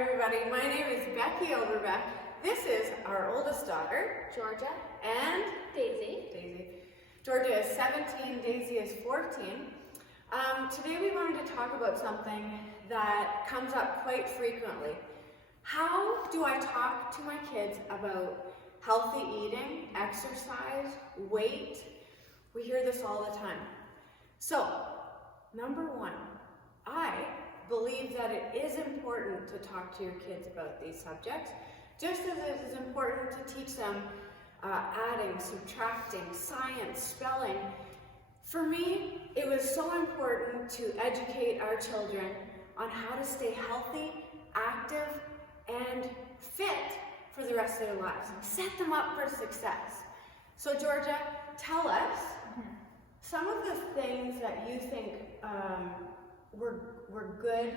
everybody, my name is Becky Overbeck. This is our oldest daughter, Georgia, and Daisy. Georgia is 17, Daisy is 14. Today we wanted to talk about something that comes up quite frequently. How do I talk to my kids about healthy eating, exercise, weight? We hear this all the time. So, number one, I believe that it is important to talk to your kids about these subjects, just as it is important to teach them adding, subtracting, science, spelling. For me, it was so important to educate our children on how to stay healthy, active, and fit for the rest of their lives. Set them up for success. So Georgia, tell us some of the things that you think were good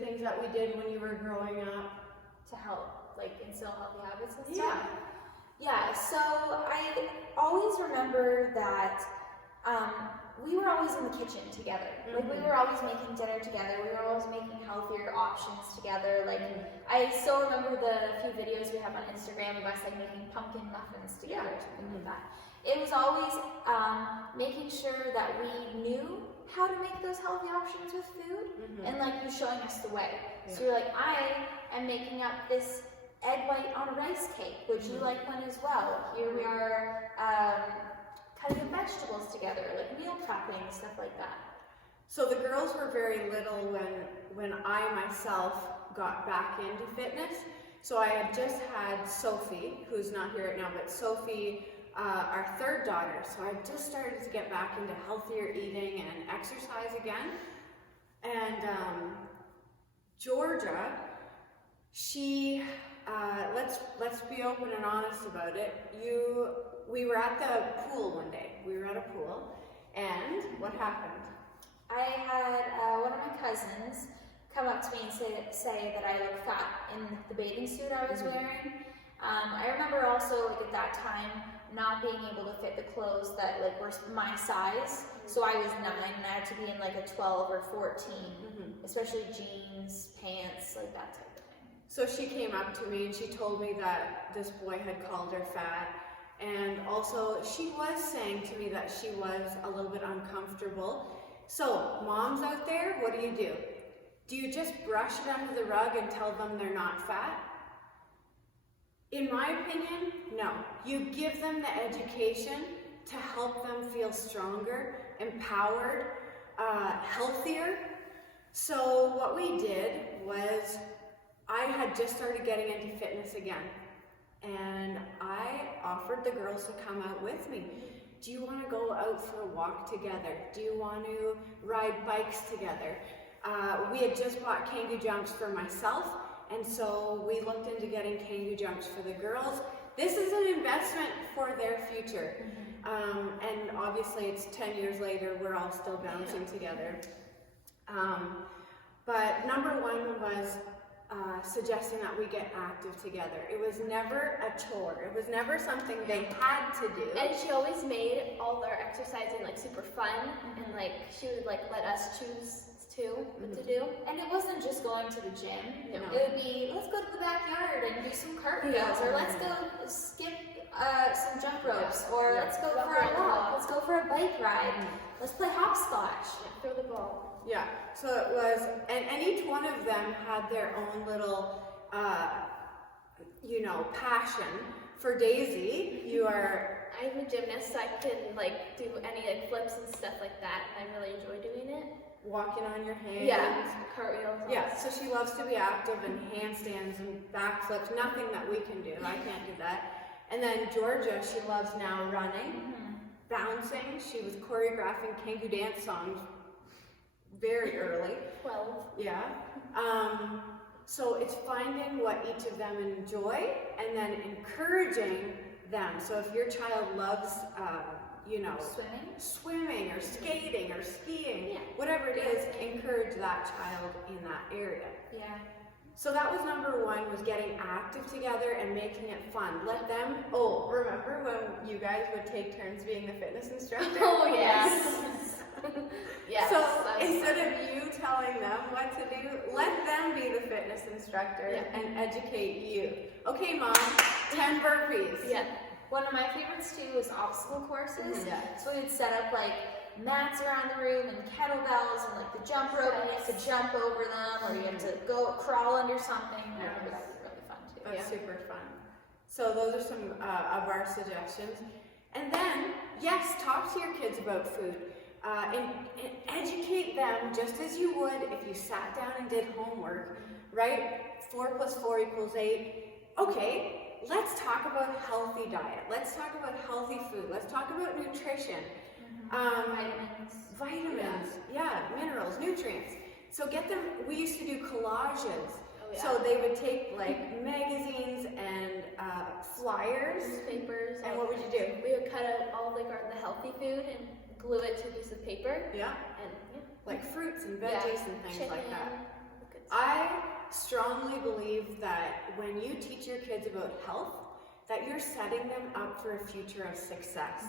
things that we did when you were growing up. To help, like, instill healthy habits and Yeah. stuff. Yeah, so I always remember that we were always in the kitchen together. Like, we were always making dinner together. We were always making healthier options together. Like, I still remember the few videos we have on Instagram of us, like, making pumpkin muffins together or something like that. It was always making sure that we knew how to make those healthy options with food, and like you showing us the way. So you're like, I am making up this egg white on a rice cake. Would you like one as well? Here we are cutting the vegetables together, like meal prepping, stuff like that. So the girls were very little when I myself got back into fitness. So I had just had Sophie, who's not here right now, but Sophie, our third daughter. So I just started to get back into healthier eating and exercise again. And Georgia, she, let's be open and honest about it. We were at the pool one day. We were at a pool, and what happened? I had one of my cousins come up to me and say that I look fat in the bathing suit I was wearing. I remember also, like, at that time, not being able to fit the clothes that, like, were my size. So I was 9 and I had to be in like a 12 or 14, especially jeans, pants, like that type of thing. So she came up to me and she told me that this boy had called her fat, and also she was saying to me that she was a little bit uncomfortable. So moms out there, what do? Do you just brush it under the rug and tell them they're not fat? In my opinion, no. You give them the education to help them feel stronger, empowered, healthier. So what we did was, I had just started getting into fitness again, and I offered the girls to come out with me. Do you want to go out for a walk together? Do you want to ride bikes together? We had just bought Kangoo jumps for myself, and so we looked into getting Kangoo jumps for the girls. This is an investment for their future. And obviously it's 10 years later, we're all still bouncing together. But number one was suggesting that we get active together. It was never a chore. It was never something they had to do. And she always made all our exercising like super fun, and like she would like let us choose too what to do. And it wasn't just going to the gym. No. It would be, let's go to the backyard and do some cartwheels, or let's go skip some jump ropes, or let's go for a walk, let's go for a bike ride, let's play hopscotch. Throw the ball. Yeah, so it was, and each one of them had their own little, passion. For Daisy, I'm a gymnast, so I can like do any like flips and stuff like that, and I really enjoy doing it. walking on your hands. Yeah, cartwheels. Yeah, so she loves to be active in handstands and backflips, nothing that we can do. I can't do that. And then Georgia, she loves now running, bouncing. She was choreographing Kangoo dance songs very early. 12. Yeah. So it's finding what each of them enjoy and then encouraging them. So if your child loves, swimming or skating or skiing, whatever it is, encourage that child in that area. Yeah. So that was number one, was getting active together and making it fun. Let them, remember when you guys would take turns being the fitness instructor? Oh, yes. Yes. So instead of you telling them what to do, let them be instructor. and educate you. Okay, Mom, 10 burpees. Yeah. One of my favorites too was obstacle courses. Yeah. So we would set up like mats around the room and kettlebells and like the jump rope, and you have to jump over them, or you have to go crawl under something. I remember that was really fun too. That's super fun. So those are some of our suggestions. And then, yes, talk to your kids about food. And educate them just as you would if you sat down and did homework, right? 4 plus 4 equals 8. Okay, let's talk about healthy diet. Let's talk about healthy food. Let's talk about nutrition. Vitamins, minerals, nutrients. So get them, we used to do collages. So they would take like magazines and flyers. Newspapers. And what would you do? We would cut out all like the healthy food and glue it to a piece of paper. Yeah. And Like fruits and veggies and things chicken, like that. good stuff. I strongly believe that when you teach your kids about health, that you're setting them up for a future of success.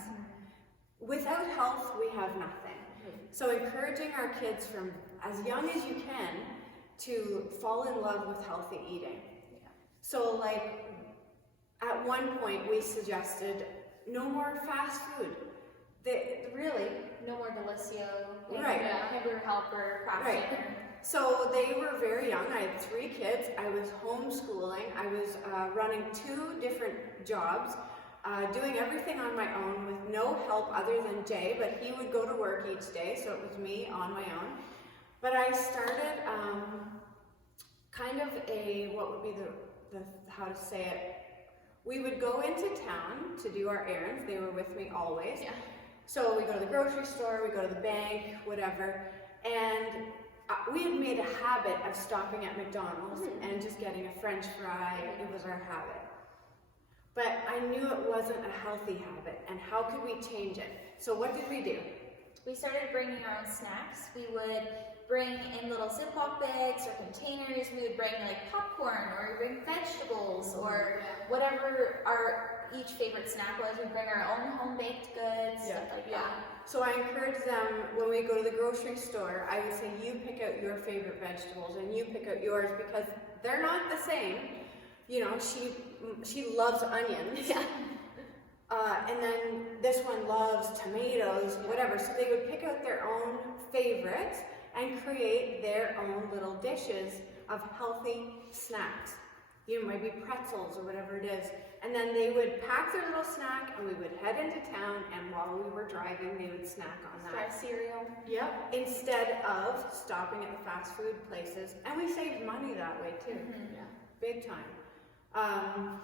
Without health, we have nothing. So encouraging our kids from as young as you can to fall in love with healthy eating. So like at one point we suggested no more fast food. Really, No more Delicio, Right. Hamburger Helper, Kraft Right. Dinner. So they were very young. I had 3 kids. I was homeschooling. I was running 2 different jobs, doing everything on my own with no help other than Jay, but he would go to work each day, so it was me on my own. But I started kind of what would be the how to say it? We would go into town to do our errands. They were with me always. Yeah. So we go to the grocery store, we go to the bank, whatever, and we had made a habit of stopping at McDonald's and just getting a French fry. It was our habit. But I knew it wasn't a healthy habit, and how could we change it? So what did we do? We started bringing our own snacks. We would bring in little Ziploc bags or containers. We would bring like popcorn, or we'd bring vegetables, or whatever our each favorite snack was. We'd bring our own home-baked goods, stuff like that. So I encourage them, when we go to the grocery store, I would say, you pick out your favorite vegetables and you pick out yours, because they're not the same. You know, she loves onions. And then this one loves tomatoes, whatever. So they would pick out their own favorites and create their own little dishes of healthy snacks. You know, maybe pretzels or whatever it is. And then they would pack their little snack and we would head into town, and while we were driving, they would snack on that. Try cereal. Yep. Instead of stopping at the fast food places. And we saved money that way too. Big time.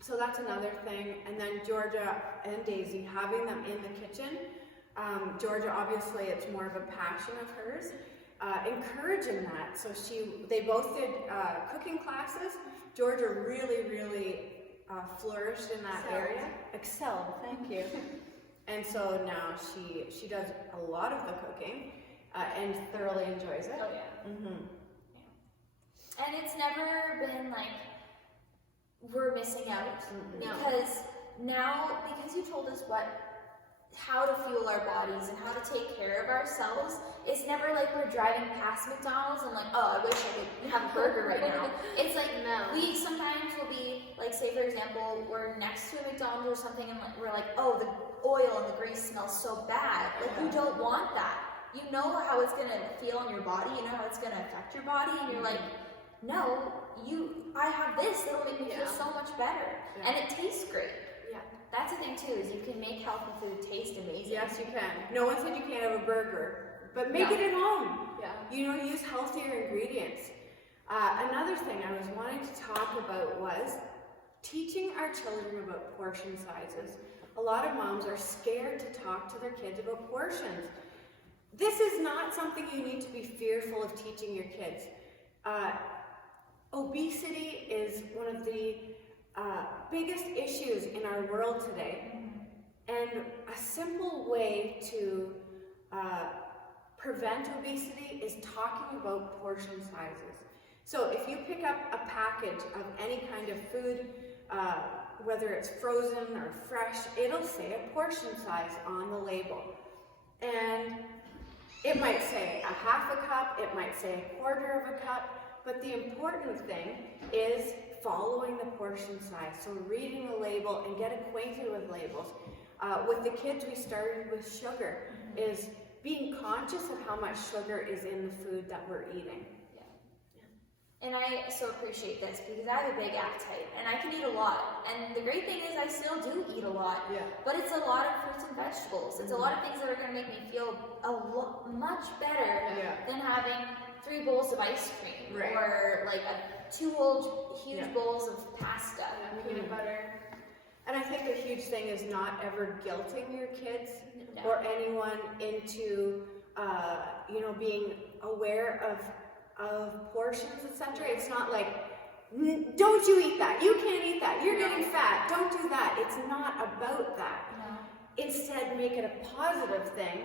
So that's another thing. And then Georgia and Daisie, having them in the kitchen. Georgia, obviously, it's more of a passion of hers. Encouraging that. So they both did cooking classes. Georgia really flourished in that area. Excelled, thank you. And so now she does a lot of the cooking and thoroughly enjoys it. Oh yeah. And it's never been like we're missing out, because you told us how to fuel our bodies and how to take care of ourselselves. It's never like we're driving past McDonald's and like, oh, I wish I could have a burger right now. It's like, we sometimes will be like, say for example, we're next to a McDonald's or something, and we're like, oh, the oil and the grease smells so bad. Like, you don't want that. You know how it's gonna feel on your body. You know how it's gonna affect your body, and you're like, no, I have this. It'll make me feel so much better, and it tastes great. That's the thing too, is you can make healthy food taste amazing. Yes, you can. No one said you can't have a burger, but make it at home. You know, use healthier ingredients. Another thing I was wanting to talk about was teaching our children about portion sizes. A lot of moms are scared to talk to their kids about portions. This is not something you need to be fearful of teaching your kids. Obesity is one of the biggest issues in our world today, and a simple way to prevent obesity is talking about portion sizes. So if you pick up a package of any kind of food, whether it's frozen or fresh, it'll say a portion size on the label, and it might say a half a cup, it might say a quarter of a cup, But the important thing is following the portion size. So reading the label and get acquainted with labels. With the kids, we started with sugar, is being conscious of how much sugar is in the food that we're eating. And I so appreciate this because I have a big appetite and I can eat a lot. And the great thing is I still do eat a lot. Yeah. But it's a lot of fruits and vegetables. It's a lot of things that are going to make me feel much better than having 3 bowls of ice cream or like 2 huge bowls of pasta. Peanut butter. And I think a huge thing is not ever guilting your kids or anyone into, being aware of portions, etc. It's not like, don't you eat that, you can't eat that, you're getting fat, don't do that. It's not about that. No. Instead, make it a positive thing,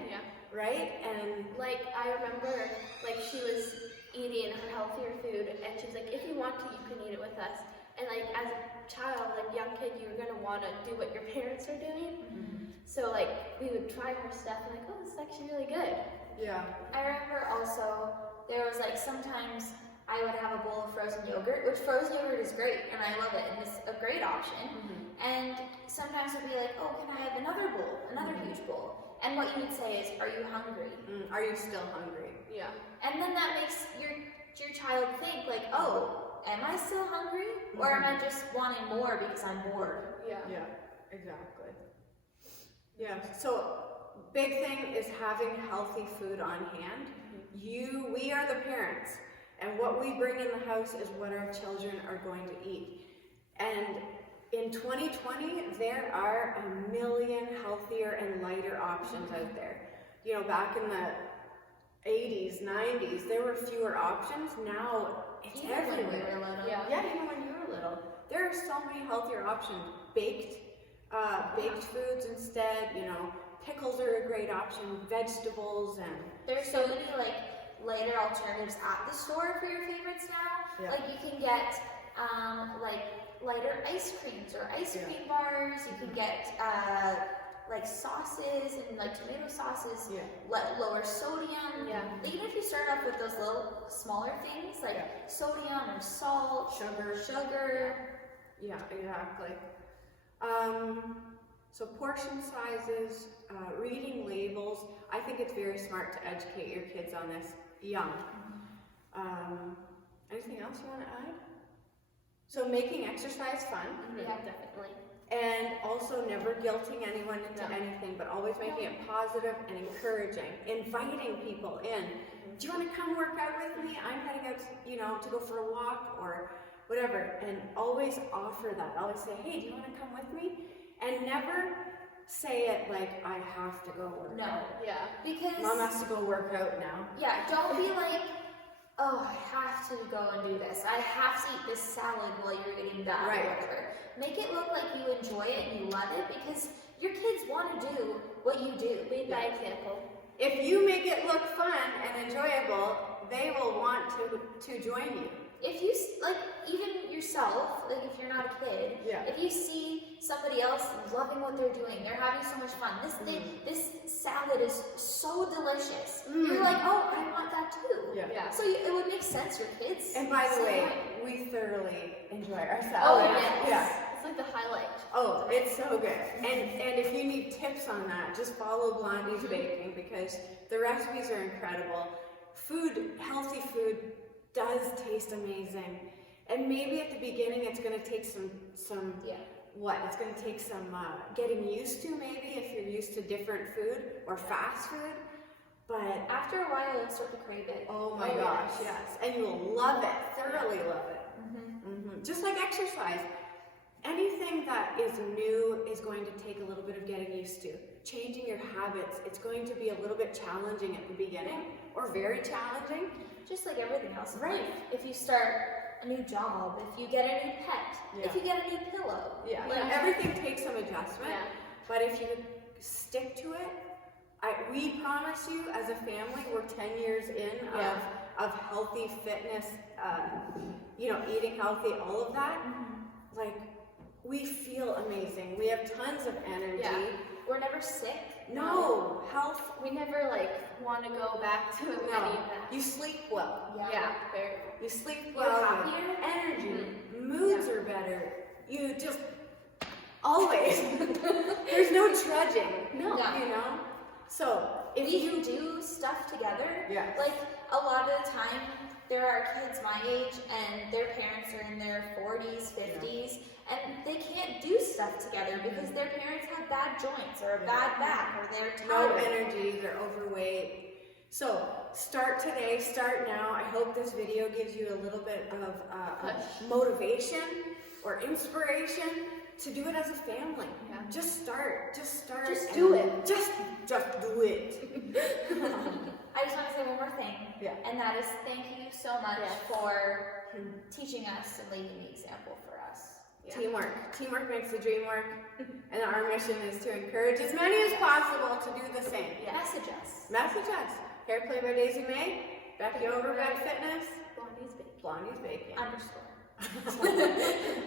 right? And like, I remember, like, she was eating her healthier food, and she was like, if you want to, you can eat it with us. And like, as a child, like young kid, you're gonna want to do what your parents are doing. So like, we would try her stuff, and like, oh, this is actually really good. yeah. I remember also there was like sometimes I would have a bowl of frozen yogurt, which frozen yogurt is great and I love it and it's a great option. And sometimes it'd be like, oh, can I have another bowl, another huge bowl? And what you would say is, are you hungry? Are you still hungry? Yeah. And then that makes your child think like, oh, am I still hungry? Or am I just wanting more because I'm bored? Yeah. Yeah, exactly. Yeah, so big thing is having healthy food on hand. We are the parents, and what we bring in the house is what our children are going to eat. And in 2020, there are a million healthier and lighter options out there. You know, back in the 80s, 90s, there were fewer options. Now it's Even when we everywhere. were little. Yeah, even when you were little. There are so many healthier options. Baked foods instead, pickles are a great option, vegetables, and There's so many like lighter alternatives at the store for your favorites now. Yeah. Like you can get like lighter ice creams or ice cream bars. You can get like sauces and like tomato sauces, lower sodium. Yeah. Even if you start off with those little smaller things like sodium or salt, sugar. Yeah, exactly. So portion sizes, reading labels. I think it's very smart to educate your kids on this young. Anything else you want to add? So making exercise fun. Yeah, definitely. And also never guilting anyone into anything, but always making it positive and encouraging. Inviting people in. Do you want to come work out with me? I'm heading out, to go for a walk or whatever. And always offer that. Always say, hey, do you want to come with me? And never say it like, I have to go work out. Yeah. Because Mom has to go work out now. yeah, don't be like, oh, I have to go and do this. I have to eat this salad while you're eating that or whatever. Make it look like you enjoy it and you love it because your kids want to do what you do. Lead by example. If you make it look fun and enjoyable, they will want to join you. If you, like, even yourself, like if you're not a kid, if you see somebody else loving what they're doing, they're having so much fun, this salad is so delicious, you're like, oh, I want that too. Yeah. So it would make sense for kids. And by the way, Same we thoroughly enjoy our Oh, salad. yes. Yeah. It's like the highlight. Oh, it's so good. And if you need tips on that, just follow Blondie's Baking because the recipes are incredible. Healthy food does taste amazing. And maybe at the beginning it's going to take some it's going to take some getting used to, maybe if you're used to different food or fast food. But After a while, you'll start to crave it. oh my gosh, yes. And you will love it, thoroughly love it. Just like exercise. Anything that is new is going to take a little bit of getting used to. Changing your habits, it's going to be a little bit challenging at the beginning or very challenging. Just like everything else in life. If you start a new job, if you get a new pet, if you get a new pillow. Everything takes some adjustment. But if you stick to it, we promise you as a family, we're 10 years in of healthy fitness, eating healthy, all of that. Like, we feel amazing. We have tons of energy. Yeah. We're never sick. No, health. We never want to go back to any of that. You sleep well. Yeah, very. You sleep You're well. You happier. have energy. Moods are better. You just always. There's no trudging. No. Yeah. You know. So if We you can do stuff together. Yes. Like a lot of the time, there are kids my age and their parents are in their 40s, 50s, and they can't do stuff together because their parents have bad joints or a bad back or they're no tired. energy, they're overweight. So start today, start now. I hope this video gives you a little bit of motivation or inspiration to do it as a family. Yeah. Just start. Just and do it. Just do it. I just want to say one more thing, Yeah. and that is thank you so much Yes. for teaching us and leading the example for us. Yeah. Teamwork makes the dream work. And our mission is to encourage as many as possible to do the same. Yeah. Message us. Message us. Hair play by Daisy May. Becky Overbeck Fitness. Blondie's Baking. Blondie's Baking. _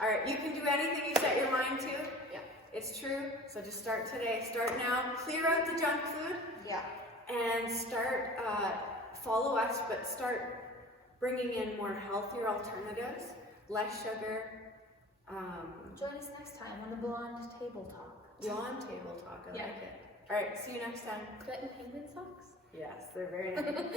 All right, you can do anything you set your mind to. Yeah. It's true. So just start today. Start now. Clear out the junk food Yeah. and start. Follow us, but start bringing in more healthier alternatives, less sugar. Join us next time on the Blonde Table Talk. Blonde table talk. I Yeah. like it. All right. See you next time. Cut and penguin socks. Yes, they're very nice.